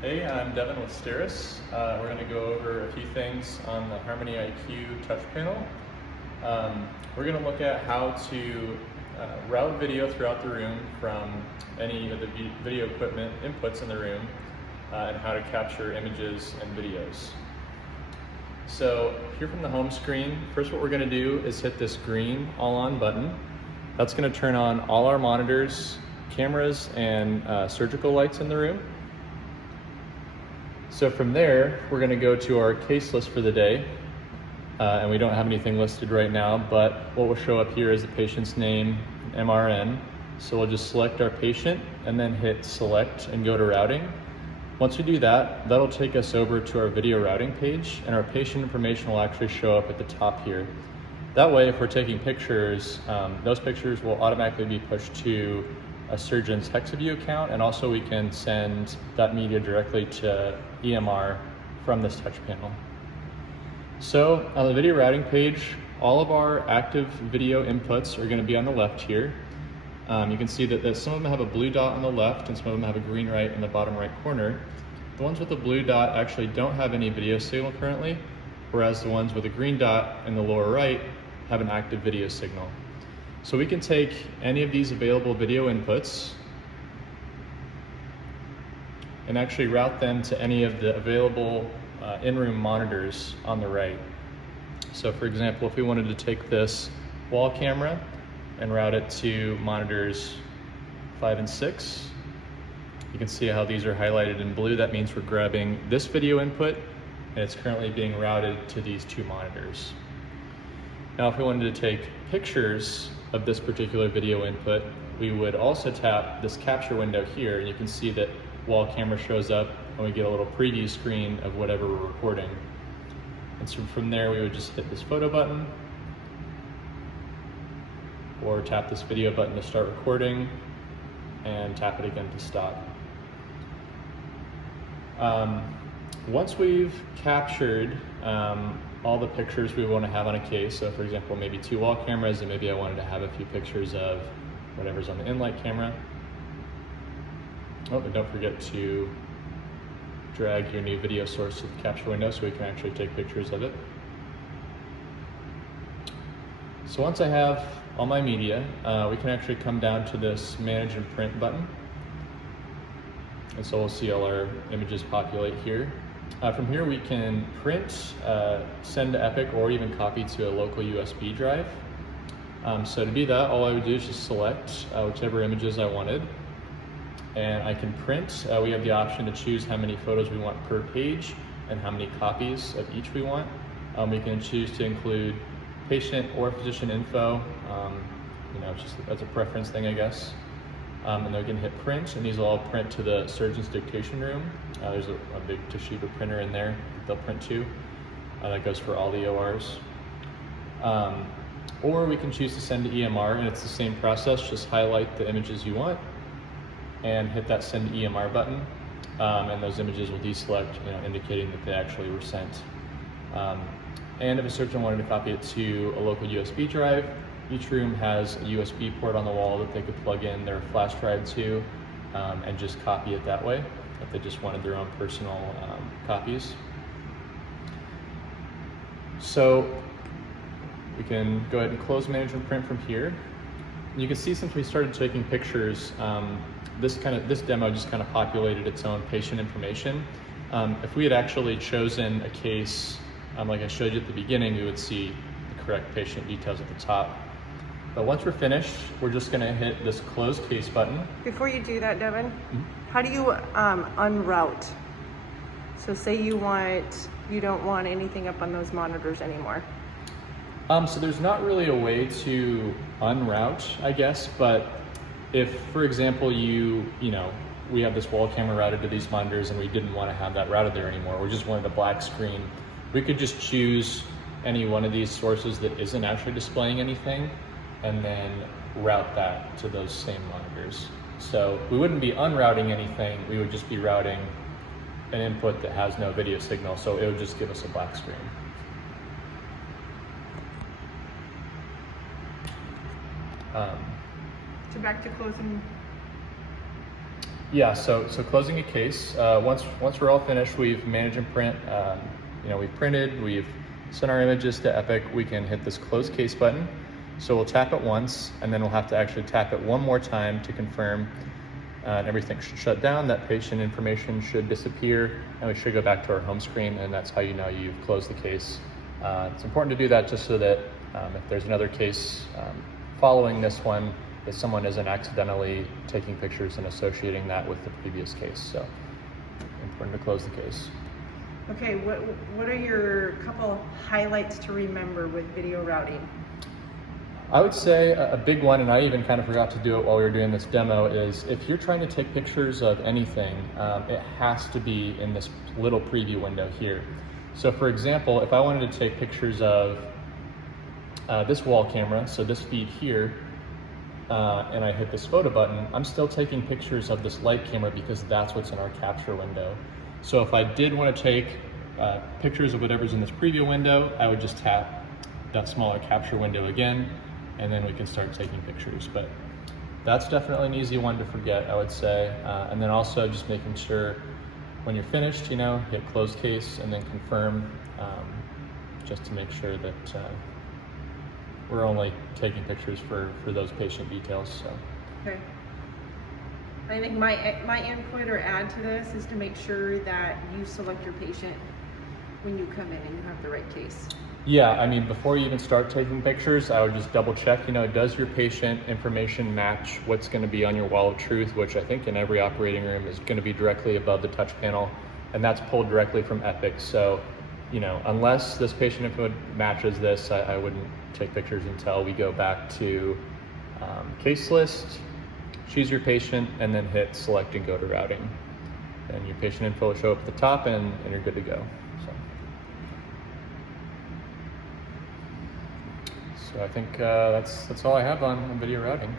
Hey, I'm Devin with Steris. We're going to go over a few things on the Harmony IQ touch panel. We're going to look at how to route video throughout the room from any of the video equipment inputs in the room and how to capture images and videos. So here from the home screen, first what we're going to do is hit this green all on button. That's going to turn on all our monitors, cameras, and surgical lights in the room. So from there, we're going to go to our case list for the day, and we don't have anything listed right now, but what will show up here is the patient's name, MRN. So we'll just select our patient and then hit select and go to routing. Once we do that, that'll take us over to our video routing page, and our patient information will actually show up at the top here. That way, if we're taking pictures, those pictures will automatically be pushed to a surgeon's Hexaview account, and also we can send that media directly to EMR from this touch panel. So on the video routing page, all of our active video inputs are going to be on the left here. You can see that some of them have a blue dot on the left and some of them have a green right in the bottom right corner. The ones with the blue dot actually don't have any video signal currently, whereas the ones with a green dot in the lower right have an active video signal. So we can take any of these available video inputs and actually route them to any of the available in-room monitors on the right. So for example, if we wanted to take this wall camera and route it to monitors 5 and 6, you can see how these are highlighted in blue. That means we're grabbing this video input and it's currently being routed to these 2 monitors. Now if we wanted to take pictures of this particular video input, we would also tap this capture window here, and you can see that wall camera shows up and we get a little preview screen of whatever we're recording. And so from there we would just hit this photo button or tap this video button to start recording and tap it again to stop. Once we've captured all the pictures we want to have on a case, so for example maybe 2 wall cameras, and maybe I wanted to have a few pictures of whatever's on the in-light camera. Oh, and don't forget to drag your new video source to the capture window so we can actually take pictures of it. So once I have all my media, we can actually come down to this manage and print button. And so we'll see all our images populate here. From here we can print, send to Epic, or even copy to a local USB drive. So to do that, all I would do is just select whichever images I wanted, and I can print. We have the option to choose how many photos we want per page and how many copies of each we want. We can choose to include patient or physician info, just as a preference thing, I guess. And then we can hit print, and these will all print to the surgeon's dictation room. There's a big Toshiba printer in there they'll print to. That goes for all the ORs. Or we can choose to send to EMR, and it's the same process. Just highlight the images you want and hit that send to EMR button, and those images will deselect, indicating that they actually were sent. And if a surgeon wanted to copy it to a local USB drive, each room has a USB port on the wall that they could plug in their flash drive to and just copy it that way if they just wanted their own personal copies. So we can go ahead and close Manage and Print from here. And you can see since we started taking pictures, this demo just kind of populated its own patient information. If we had actually chosen a case, like I showed you at the beginning, we would see the correct patient details at the top. But once we're finished, we're just going to hit this close case button. Before you do that, Devin, how do you unroute? So say you don't want anything up on those monitors anymore. So there's not really a way to unroute, I guess, but if, for example, we have this wall camera routed to these monitors and we didn't want to have that routed there anymore, we just wanted a black screen, we could just choose any one of these sources that isn't actually displaying anything and then route that to those same monitors. So we wouldn't be unrouting anything, we would just be routing an input that has no video signal, so it would just give us a black screen. So back to closing Yeah, so closing a case, once we're all finished, we've managed and print, we've printed, we've sent our images to Epic, we can hit this close case button. So we'll tap it once, and then we'll have to actually tap it one more time to confirm, and everything should shut down, that patient information should disappear, and we should go back to our home screen, and that's how you know you've closed the case. It's important to do that just so that if there's another case following this one, that someone isn't accidentally taking pictures and associating that with the previous case. So important to close the case. Okay, what are your couple highlights to remember with video routing? I would say a big one, and I even kind of forgot to do it while we were doing this demo, is if you're trying to take pictures of anything, it has to be in this little preview window here. So for example, if I wanted to take pictures of this wall camera, so this feed here, and I hit this photo button, I'm still taking pictures of this light camera because that's what's in our capture window. So if I did want to take pictures of whatever's in this preview window, I would just tap that smaller capture window again, and then we can start taking pictures. But that's definitely an easy one to forget, I would say. And then also just making sure when you're finished, hit close case and then confirm, just to make sure that we're only taking pictures for those patient details. So. Okay. I think my input or add to this is to make sure that you select your patient when you come in and you have the right case. Yeah, I mean, before you even start taking pictures, I would just double check, does your patient information match what's going to be on your wall of truth, which I think in every operating room is going to be directly above the touch panel, and that's pulled directly from Epic. So, unless this patient info matches this, I wouldn't take pictures until we go back to case list, choose your patient, and then hit select and go to routing. And your patient info will show up at the top, and you're good to go. So I think that's all I have on video routing.